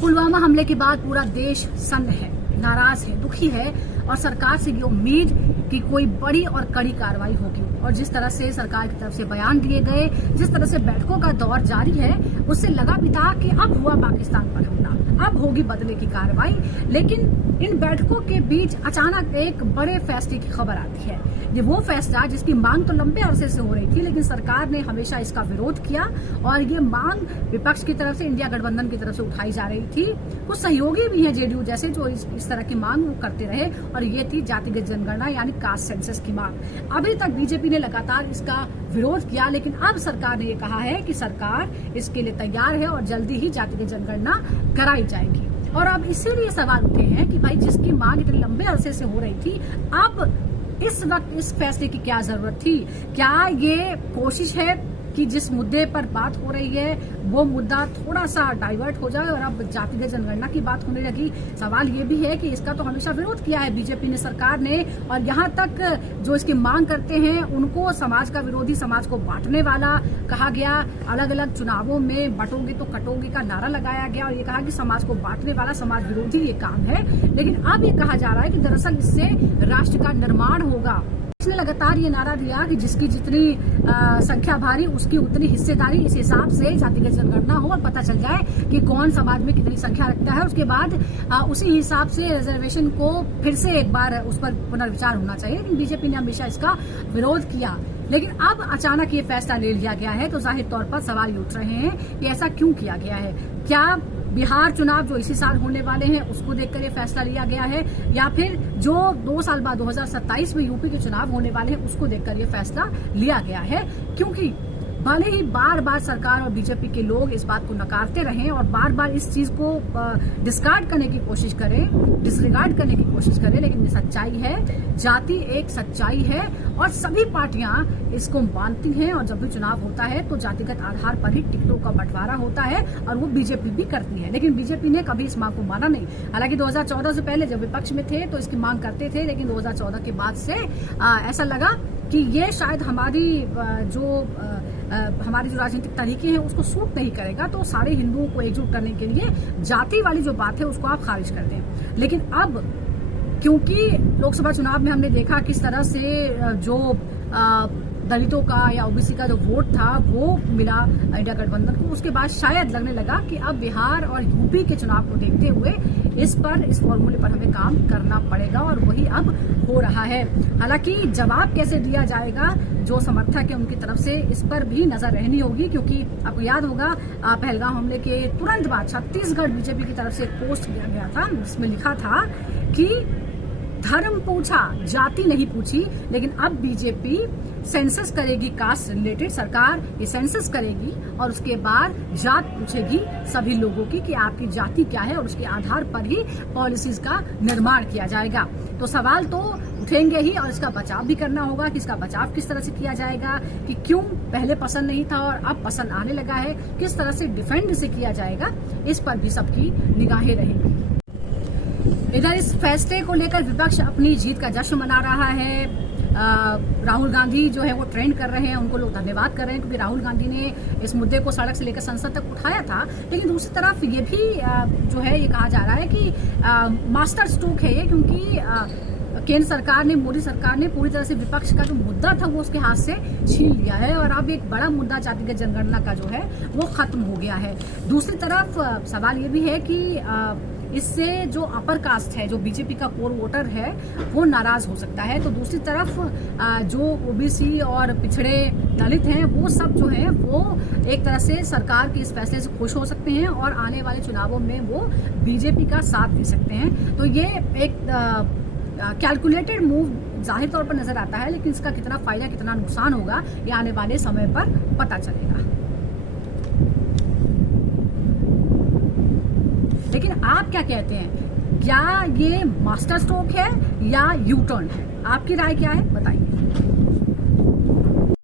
पुलवामा हमले के बाद पूरा देश सन्न है, नाराज है, दुखी है और सरकार से ये उम्मीद कि कोई बड़ी और कड़ी कार्रवाई होगी। और जिस तरह से सरकार की तरफ से बयान दिए गए, जिस तरह से बैठकों का दौर जारी है, उससे लगा भी था कि अब हुआ पाकिस्तान पर हमला, अब होगी बदले की कार्रवाई। लेकिन इन बैठकों के बीच अचानक एक बड़े फैसले की खबर आती है। ये वो फैसला जिसकी मांग तो लंबे अरसे से हो रही थी, लेकिन सरकार ने हमेशा इसका विरोध किया और ये मांग विपक्ष की तरफ से, इंडिया गठबंधन की तरफ से उठाई जा रही थी। कुछ सहयोगी भी हैं जेडीयू जैसे, जो इस तरह की मांग वो करते रहे और ये थी जातिगत जनगणना यानी कास्ट सेंसस की मांग। अभी तक बीजेपी ने लगातार इसका विरोध किया, लेकिन अब सरकार ने ये कहा है कि सरकार इसके लिए तैयार है और जल्दी ही जातिगत जनगणना कराई जाएगी। और अब इसीलिए सवाल उठे हैं कि भाई जिसकी मांग इतने लंबे अरसे से हो रही थी, अब इस वक्त इस फैसले की क्या जरूरत थी? क्या ये कोशिश है कि जिस मुद्दे पर बात हो रही है वो मुद्दा थोड़ा सा डाइवर्ट हो जाए और अब जातिगत जनगणना की बात होने लगी? सवाल ये भी है कि इसका तो हमेशा विरोध किया है बीजेपी ने, सरकार ने, और यहाँ तक जो इसकी मांग करते हैं उनको समाज का विरोधी, समाज को बांटने वाला कहा गया। अलग अलग चुनावों में बटोगे तो कटोगे का नारा लगाया गया और ये कहा कि समाज को बांटने वाला, समाज विरोधी ये काम है। लेकिन अब ये कहा जा रहा है कि दरअसल इससे राष्ट्र का निर्माण होगा। इसने लगातार ये नारा दिया कि जिसकी जितनी संख्या भारी उसकी उतनी हिस्सेदारी, इस हिसाब से जातिगत जनगणना हो और पता चल जाए कि कौन समाज में कितनी संख्या रखता है। उसके बाद उसी हिसाब से रिजर्वेशन को फिर से एक बार उस पर पुनर्विचार होना चाहिए। लेकिन बीजेपी ने हमेशा इसका विरोध किया। लेकिन अब अचानक ये फैसला ले लिया गया है, तो जाहिर तौर पर सवाल ये उठ रहे हैं कि ऐसा क्यों किया गया है? क्या बिहार चुनाव जो इसी साल होने वाले हैं उसको देखकर ये फैसला लिया गया है, या फिर जो 2 साल बाद 2027 में यूपी के चुनाव होने वाले हैं उसको देखकर ये फैसला लिया गया है? क्योंकि भले ही बार बार सरकार और बीजेपी के लोग इस बात को नकारते रहें और बार बार इस चीज को डिस्कार्ड करने की कोशिश करें, डिसरिगार्ड करने की कोशिश करें, लेकिन ये सच्चाई है। जाति एक सच्चाई है और सभी पार्टियां इसको मानती हैं। और जब भी चुनाव होता है तो जातिगत आधार पर ही टिकटों का बंटवारा होता है और वो बीजेपी भी करती है। लेकिन बीजेपी ने कभी इस मांग को माना नहीं। हालांकि 2014 से पहले जब विपक्ष में थे तो इसकी मांग करते थे, लेकिन 2014 के बाद से ऐसा लगा कि ये शायद हमारी जो राजनीतिक तरीके हैं उसको सूट नहीं करेगा, तो सारे हिंदुओं को एकजुट करने के लिए जाति वाली जो बात है उसको आप खारिज कर दें। लेकिन अब क्योंकि लोकसभा चुनाव में हमने देखा किस तरह से जो दलितों का या ओबीसी का जो वोट था वो मिला इंडिया गठबंधन को, उसके बाद शायद लगने लगा कि अब बिहार और यूपी के चुनाव को देखते हुए इस फॉर्मूले पर हमें काम करना पड़ेगा और वही अब हो रहा है। हालांकि जवाब कैसे दिया जाएगा, जो समर्थक है उनकी तरफ से इस पर भी नजर रहनी होगी, क्योंकि आपको याद होगा पहलगाम हमले के तुरंत बाद छत्तीसगढ़ बीजेपी की तरफ से एक पोस्ट किया गया था जिसमें लिखा था कि धर्म पूछा, जाति नहीं पूछी। लेकिन अब बीजेपी सेंसस करेगी, कास्ट रिलेटेड सरकार ये सेंसस करेगी और उसके बाद जात पूछेगी सभी लोगों की कि आपकी जाति क्या है और उसके आधार पर ही पॉलिसीज का निर्माण किया जाएगा। तो सवाल तो उठेंगे ही और इसका बचाव भी करना होगा कि इसका बचाव किस तरह से किया जाएगा, कि क्यों पहले पसंद नहीं था और अब पसंद आने लगा है, किस तरह से डिफेंड से किया जाएगा, इस पर भी सबकी निगाहें रहेंगी। इधर इस फैसले को लेकर विपक्ष अपनी जीत का जश्न मना रहा है। राहुल गांधी जो है वो ट्रेंड कर रहे हैं, उनको लोग धन्यवाद कर रहे हैं क्योंकि राहुल गांधी ने इस मुद्दे को सड़क से लेकर संसद तक उठाया था। लेकिन दूसरी तरफ ये भी जो है ये कहा जा रहा है कि मास्टर स्ट्रोक है ये, क्योंकि केंद्र सरकार ने, मोदी सरकार ने पूरी तरह से विपक्ष का जो मुद्दा था वो उसके हाथ से छीन लिया है और अब एक बड़ा मुद्दा जातिगत जनगणना का जो है वो खत्म हो गया है। दूसरी तरफ सवाल ये भी है कि इससे जो अपर कास्ट है, जो बीजेपी का कोर वोटर है, वो नाराज हो सकता है। तो दूसरी तरफ जो ओबीसी और पिछड़े दलित हैं वो सब जो है वो एक तरह से सरकार के इस फैसले से खुश हो सकते हैं और आने वाले चुनावों में वो बीजेपी का साथ दे सकते हैं। तो ये एक कैलकुलेटेड मूव जाहिर तौर पर नजर आता है, लेकिन इसका कितना फायदा कितना नुकसान होगा ये आने वाले समय पर पता चलेगा। लेकिन आप क्या कहते हैं, क्या ये मास्टर स्ट्रोक है या यू टर्न है? आपकी राय क्या है बताइए।